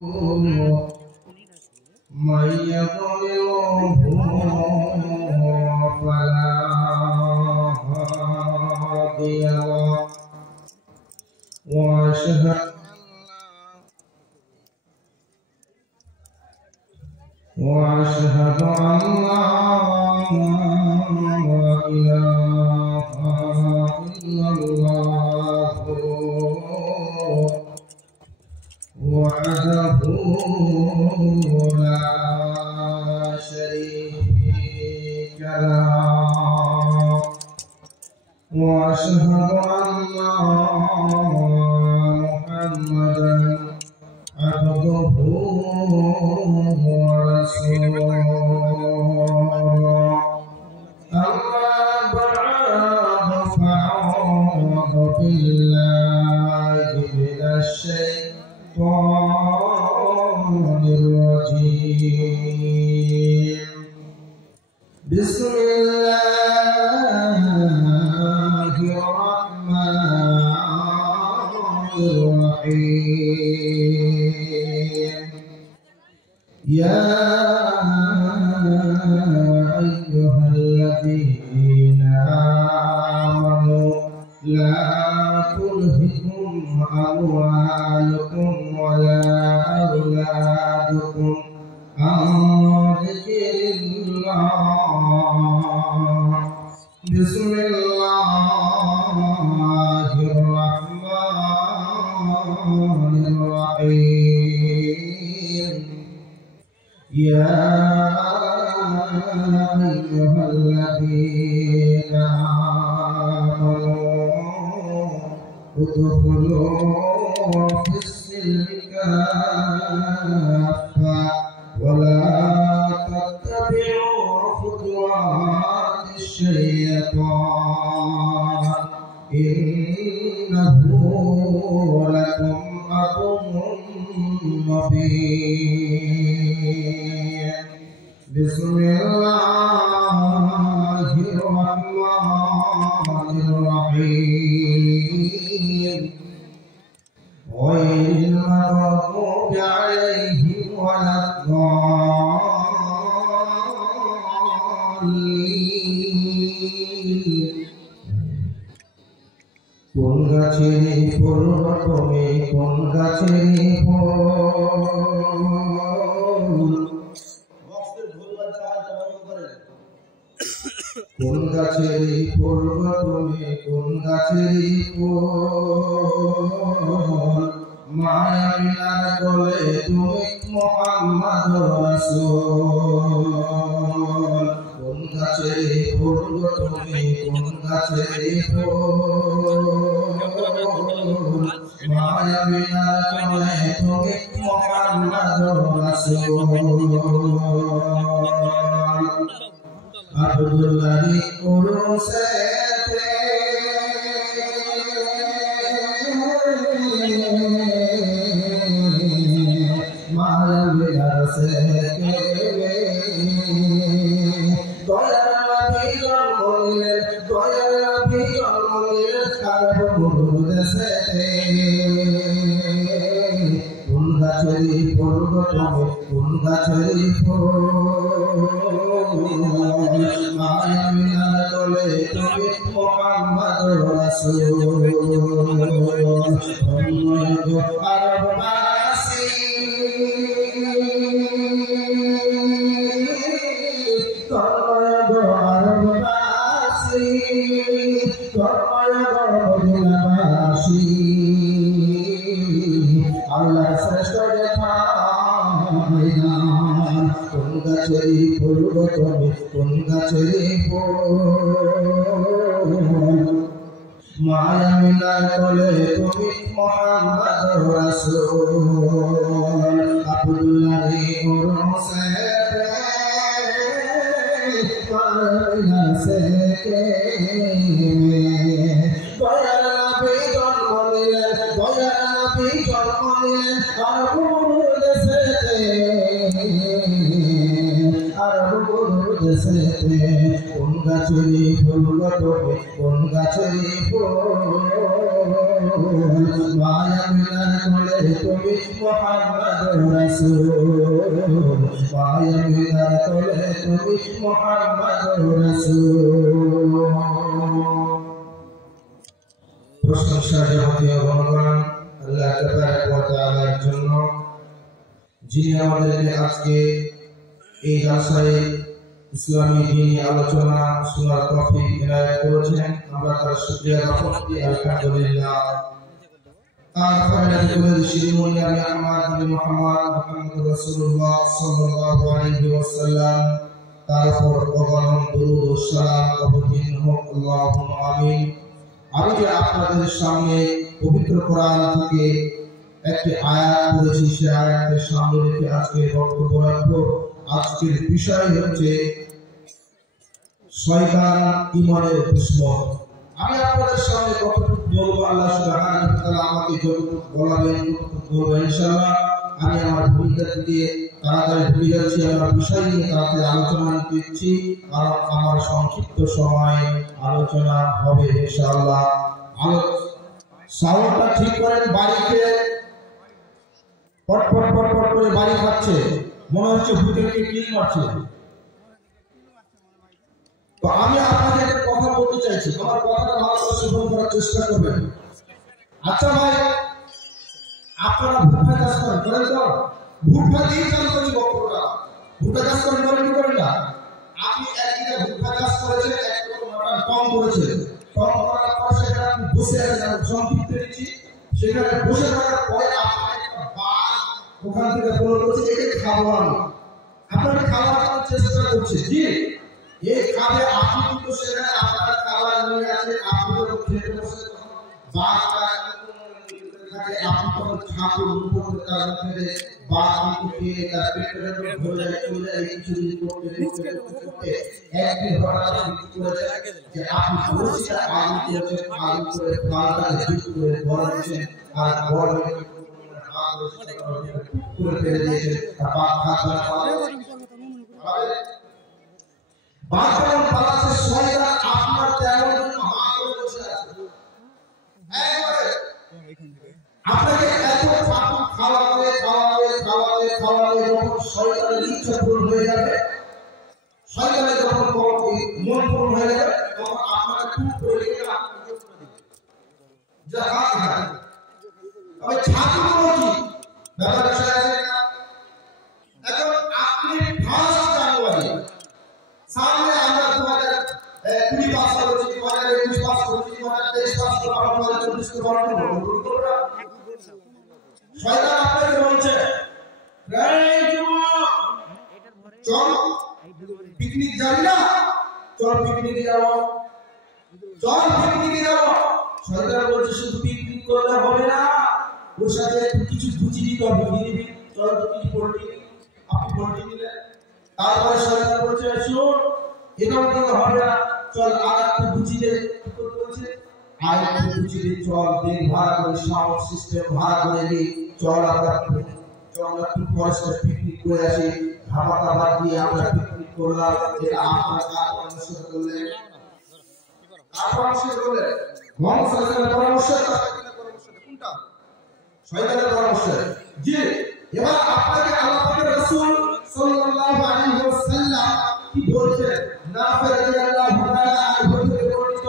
من يضلله فلا هادي له وأشهد أن لا إله إلا الله وحده لا شريك له وأشهد أن محمدا عبده ورسوله أما بعد فأعوذ بالله من الشيطان الرجيم بسم الله الرحمن الرحيم يا أيها الذين آمنوا لا تلهكم أموالكم ولا أولادكم عن ذكر الله بسم الله الرحمن الرحيم يا أيها الذين آمنوا ادخلوا في السلم كافة ولا تتبعوا خطوات الشيطان إنه لكم عدو مبين بسم الله الرحمن الرحيم غير المغضوب عليهم ولا الضالين কোন গাছের ফুল তুমি কোন গাছের ফুল কোন গাছের ফুল তুমি কোন গাছের ফুল মায়া মিনার গলে তুমি মুহাম্মদ রাসূল কোন গাছের ফুল তুমি কোন গাছের ফুল মায়া মিনার গলে তুমি মুহাম্মদ রাসূল Abdullah urusete malam yaraseke doyalabi gormole karab murdesete Kundachari purgotome kundachari Maya minar dole তুমি মুহাম্মদ রাসূল আরববাসী আরববাসী মদিনাবাসী আল্লাহ শ্রেষ্ঠ দেখা কোন গাছের ফুল তুমি কোন গাছের ফুল মায়া মিনার তলে তুমি মুহাম্মদ রাসূল আব্দুল্লাহ উরসে দয়ালাবি জন্ম নিলেন আর দেশেতে কোন গাছেরই ফুল গো তুমি কোন গাছেরই ফুল মায়া মিলার কোলে তুমি মুহাম্মদ রাসূল মায়া মিলার কোলে তুমি মুহাম্মদ রাসূল। প্রশংসা যাবতীয় গুণগান আল্লাহ তাবারক ওয়া তাআলার জন্য, যিনি আমাদেরকে আজকে এই জালসায় ইসলামী দ্বীনি আলোচনা শোনার তৌফিক ইনায়াত করেছেন। আমরা তার শুকরিয়া জ্ঞাপন করি আলহামদুলিল্লাহ। তার ফয়সাল করে শিরোমণি আমি মুহাম্মদ রাসূলুল্লাহ সাল্লাল্লাহু আলাইহি ওয়াসাল্লাম তার উপর অগণন দরুদ ও সালাম অবতীর্ণ হোক, আল্লাহুম্মা আমিন। আমি যে আপনাদের সামনে পবিত্র কোরআন থেকে একটি আয়াত পড়েছি, সেই আয়াতের সামনে রেখে আজকে বক্তব্য রাখবো। আজকের বিষয় হচ্ছে শয়তান ঈমানের দুশমন। আমি আপনাদের সামনে কতটুকু বলবো, আল্লাহ সুবহানাহু ওয়া তাআলা আমাকে যতটুকু বলাবেন ততটুকু বলবো ইনশাআল্লাহ। আমি আমার ভূমিকা থেকে তাড়াতাড়ি ভুলে যাচ্ছি, আমার বিষয় নিয়ে তাড়াতাড়ি আলোচনা দিচ্ছি, কারণ আমার সংক্ষিপ্ত সময় আলোচনা হবে ইনশাআল্লাহ। সাউন্ডটা ঠিক করেন, বাড়িতে পট পট পট পট করে বাড়ি খাচ্ছে, মনে হচ্ছে ভূতেরকে কিল মারছে। তো আমি আপনাদের একটা কথা বলতে চাইছি, আমার কথাটা ভালো করে শ্রবণ করার চেষ্টা করবেন। আচ্ছা ভাই, আপনারা ভুট্টা চাষ করেন তো? ভুট্টা দিয়ে চাষ করছি বক্তব্যটা। ভুট্টা চাষ করেন কি করেন না? আপনি একদিকে ভুট্টা চাষ করেছেন, এক মাটার কম করেছেন, কম করার পর সেটা আপনি বসে আছেন, সংক্ষিপ্ত দিচ্ছি, সেখানে বসে থাকার পরে আপনার একটা বাঘ ওখান থেকে ফলো করছে, একে খাবো আমি। আপনাকে খাওয়ার জন্য চেষ্টা করছে, জি এই খাবে, আপনি কিন্তু সেখানে আপনার খাবার নিয়ে আছে, আপনি যখন খেতে বসে বাঘটা আপনি তখন ঠাকুর উপরে তার মধ্যে বাঘ কিন্তু খেয়ে তার পেটটা ভরে যায়, চলে যায়, কিছুদিন করতে একদিন হঠাৎ করেছে যে আপনি বসে আলু করেছেন, আলু করে ফালটা হিট করে বলেছেন, আর গরমে করে ফেলে দিয়েছেন, আর বাঘ খাবার বাঘের পালাতে শয়তান আপনার তেমন মহা করে বসে আছে। একবারে আপনাকে এত ফাঁকা খাওয়াবে যখন শয়তানের ইচ্ছা পূরণ হয়ে যাবে, শয়তানের যখন মন পূরণ হয়ে যাবে, তখন আপনাকে খুব করে যা হাত হাত তবে ছাত্রগুলো কি ব্যাপার আছে না? এখন আপনি ফার্স্ট জানুয়ারি সামনে আমরা 2020 পাস করেছি, 2021 পাস করেছি, 2023 পাস করব, 2024 করব। শয়তান আপনাকে বলছে, এই যুবক চল পিকনিক যাবি না? চল পিকনিকে যাব, চল পিকনিকে যাব। শয়তান বলছে শুধু পিকনিক করলে হবে না, ওর সাথে একটু কিছু বুঝিয়ে দিতে হবে, বুঝিয়ে দিবি। চল কিছু পোল্ট্রি, আপনি পোল্ট্রি দিলেন। তারপরে শয়তান বলছে শুন, এটাও দিতে হবে না, চল আর একটু বুঝিয়ে দে। কি করতে বলছে? আর একটু বুঝিয়ে দে, চল দিন ভাড়া করে, সাউন্ড সিস্টেম ভাড়া করে দিই, চল আমরা একটু ফরেস্টে পিকনিক করে আসি। ধাবা টাবা দিয়ে আমরা পিকনিক করলাম। এটা আপনারা কার পরামর্শ করলেন? কার পরামর্শ করলেন? মোহাম্মদ সাল্লাল্লাহু আলাইহি ওয়াসাল্লামের পরামর্শ কোনটা? শয়তানের পরামর্শ। জি, এবার আপনাকে আল্লাহ পাকের রাসূল সাল্লাল্লাহু আলাইহি ওয়াসাল্লাম কি বলছেন? নাফি রাদিয়াল্লাহু তাআলা আনহু থেকে বর্ণিত,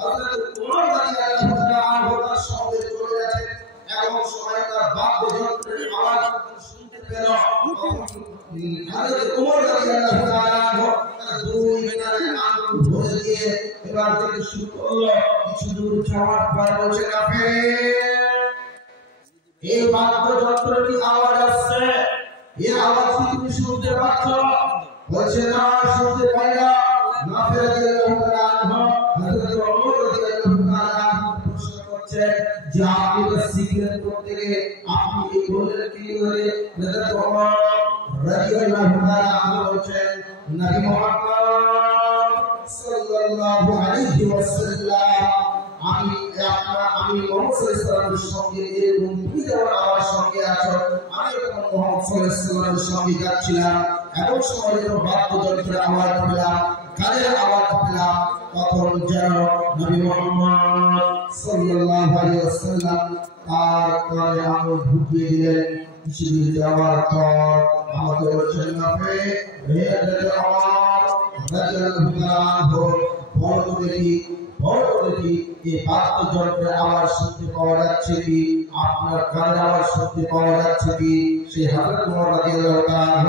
হযরত ওমর রাদিয়াল্লাহু তাআলা আনহু তার সঙ্গে চলে গেছেন, এমন সময় তার বাদ্যযন্ত্রের আওয়াজ শুনতে পেল। হযরত ওমর রাদিয়াল্লাহু তাআলা আনহু তার দুই মিনারে আঙ্গুল ধরে দিয়ে এবার থেকে শুরু করলো, কিছু দূর যাওয়ার পর বলছে, নাফি এই বাদ্যযন্ত্রটি আওয়াজ আসছে, এই আওয়াজ কি তুমি শুনতে পাচ্ছ? বলছে না, শুনতে পাই না। নাফি রাদিয়াল্লাহু তাআলা আনহু হযরত ওমর রাদিয়াল্লাহু তাআলা আনহু প্রশ্ন করছে যে আপনি তো সিগন্যাল করতে গিয়ে আপনি এই বললেন কি করে? হযরত ওমর রাদিয়াল্লাহু তাআলা আনহু বলছেন, নবী মুহাম্মদ সাল্লাল্লাহু আলাইহি ওয়াসাল্লাম আমি মুহাম্মদ সাল্লাল্লাহু আলাইহি ওয়াসাল্লামের সঙ্গে এরকম তুমি যেমন আমার সঙ্গে আছো, আমি যখন মুহাম্মদ সাল্লাল্লাহু আলাইহি ওয়াসাল্লামের সঙ্গে যাচ্ছিলাম, এমন সময় যখন বাদ্যযন্ত্রের আওয়াজ পেলাম, গানের আওয়াজ পেলাম, তখন যেন নবী মুহাম্মদ সাল্লাল্লাহু আলাইহি ওয়াসাল্লাম তার কানে আঙুল ঢুকিয়ে দিলেন। কিছু যাওয়ার পর আমাদের জান্নাতে মেয়েদের আমার রাদিয়াল্লাহু বড় দেখি এই বাদ্যযন্ত্রের আওয়াজ শুনতে পাওয়া যাচ্ছে কি, আপনার কানের আওয়াজ শুনতে পাওয়া যাচ্ছে কি? সেই হযরত ওমর রাদিয়াল্লাহু তাআলা